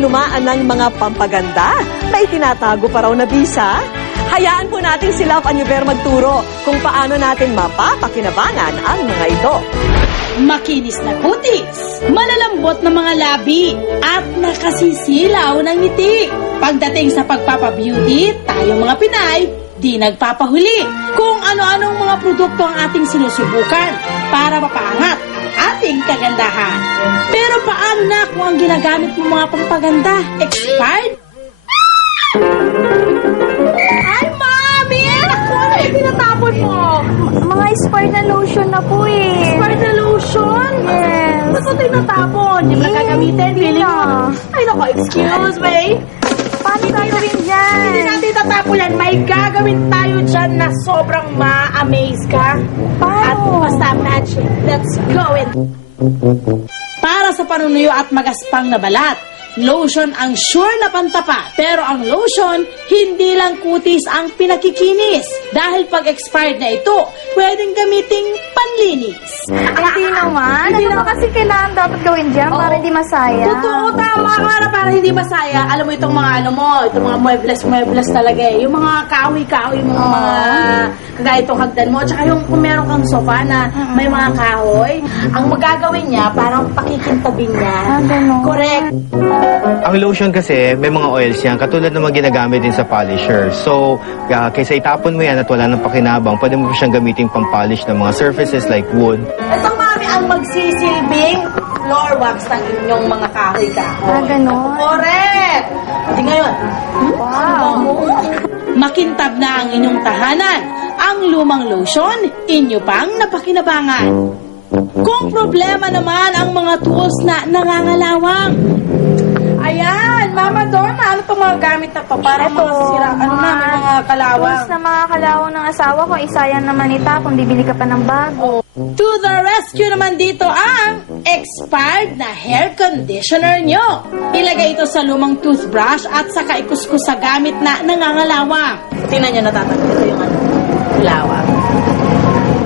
naglumaan ng mga pampaganda na itinatago pa raw na bisa? Hayaan po natin si Love Anyover magturo kung paano natin mapapakinabangan ang mga ito. Makinis na kutis, malalambot na mga labi, at nakasisilaw ng ngiti. Pagdating sa pagpapabeauty, tayo mga Pinay, di nagpapahuli kung ano-anong mga produkto ang ating sinusubukan para mapaangat ang ating kagandahan. Pero paano na kung ang ginagamit mo mga pampaganda expired? Ay, Mami! Ako, ano yung tinatapon mo? Mga expired na lotion na po eh. Expired na lotion? Yes. Ba't mo tinatapon? Di mo na gagamitin? Feeling mo? Ay, naku, excuse me. Paano gagawin dyan? Hindi natin tatapon yan. May gagawin tayo dyan na sobrang ma-amaze ka. At basta magic. Let's go it. Para sa panunuyo at magaspang na balat, lotion ang sure na pantapa. Pero ang lotion, hindi lang kutis ang pinakikinis. Dahil pag expired na ito, pwedeng gamiting panlinis. Hindi naman. Ano ba kasi kailangan dapat gawin dyan para hindi masaya? Totoo, tama. Para hindi masaya. Alam mo itong mga itong mga muebles talaga eh. Yung mga kahoy-kahoy, yung mga kagaya itong hagdan mo. Tsaka yung kung meron kang sofa na may mga kahoy, ang magagawin niya, parang pakikintabing niya. Correct. Ang lotion kasi, may mga oils yan, katulad ng mga ginagamit din sa polisher. So, kaysa itapon mo yan at wala ng pakinabang, pwede mo siyang gamitin pang-polish ng mga surfaces like wood. Ito, Mami, ang magsisilbing floor wax ng inyong mga kahoy-kahoy. Ganon. Correct! Hindi ngayon. Wow. Makintab na ang inyong tahanan. Ang lumang lotion, inyo pang napakinabangan. Kung problema naman ang mga tools na nangangalawang, ayan, Mama Dorma, ano itong mga gamit na to? Para mga sira, ano na, may mga kalawang. Tapos na mga kalawang ng asawa ko, isayan naman itapon, bibili ka pa ng bago. To the rescue naman dito ang expired na hair conditioner nyo. Ilagay ito sa lumang toothbrush at saka ikuskus sa gamit na nangangalawang. Tingnan nyo, natatanggal ito yung lawang.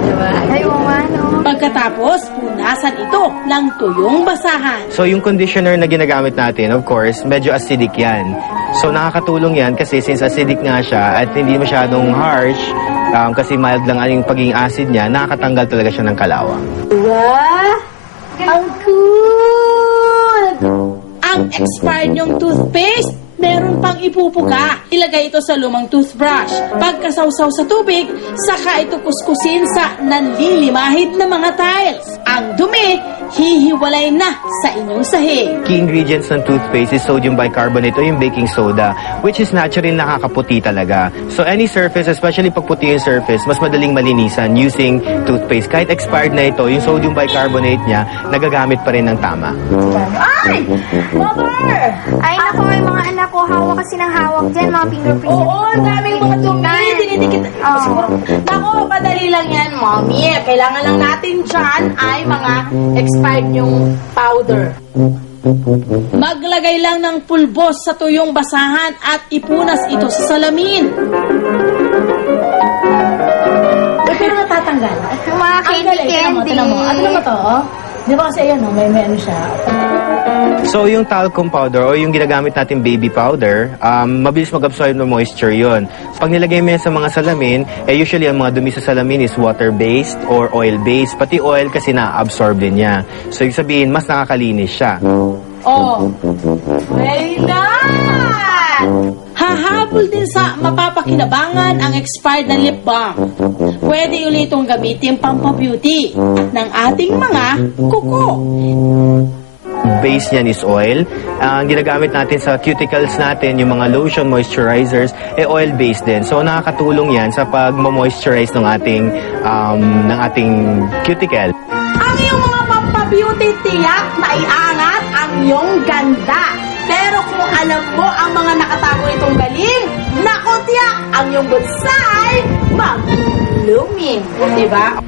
Diba? Ay, ano? Pagkatapos, punasan ito ng tuyong basahan. So, yung conditioner na ginagamit natin, of course, medyo acidic yan. So, nakakatulong yan kasi since acidic nga siya at hindi masyadong harsh, kasi mild lang yung pagiging acid niya, nakakatanggal talaga siya ng kalawang. Wow! Ang cool! Ang expired nyong toothpaste, meron pang ipupuga. Ilagay ito sa lumang toothbrush. Pagkasawsaw sa tubig, saka ito kuskusin sa nanlilimahid na mga tiles. Ang dumi, hihiwalay na sa inyong sahig. Key ingredients ng toothpaste is sodium bicarbonate o yung baking soda, which is naturally nakakaputi talaga. So any surface, especially pag puti yung surface, mas madaling malinisan using toothpaste. Kahit expired na ito, yung sodium bicarbonate niya, nagagamit pa rin ng tama. Ay! Mother! Ay, naku, yung mga anak ko, hawak kasi ng hawak dyan, mga fingerprints. Oo, ang daming mga dumi. Dinidikit. Siguro, naku, madali lang yan, Mommy. Kailangan lang natin dyan ay mga expired yung powder. Maglagay lang ng pulbos sa tuyong basahan at ipunas ito sa salamin. Pero natatanggal. Yung mga candy. Ano naman to? Di ba kasi ayan, may ano siya. So, yung talcum powder o yung ginagamit natin baby powder, mabilis mag-absorb ng moisture yon. Pag nilagay mo yan sa mga salamin, usually ang mga dumi sa salamin is water-based or oil-based. Pati oil kasi na-absorb din niya. So, yung sabihin, mas nakakalinis siya. Oh, very nice! Hahabol din sa mapapakinabangan ang expired na lip balm. Pwede ulit itong gamitin pampabeauty ng ating mga kuko. Base niyan is oil. Ang ginagamit natin sa cuticles natin, yung mga lotion moisturizers, oil-based din. So, nakakatulong yan sa pag-moisturize ng ating cuticle. Ang iyong mga pampabeauty tiyak na iangat ang iyong ganda. Pero kung alam mo ang mga nakatago itong galing, naku tiyak, ang iyong bonsai mag-blooming. Diba?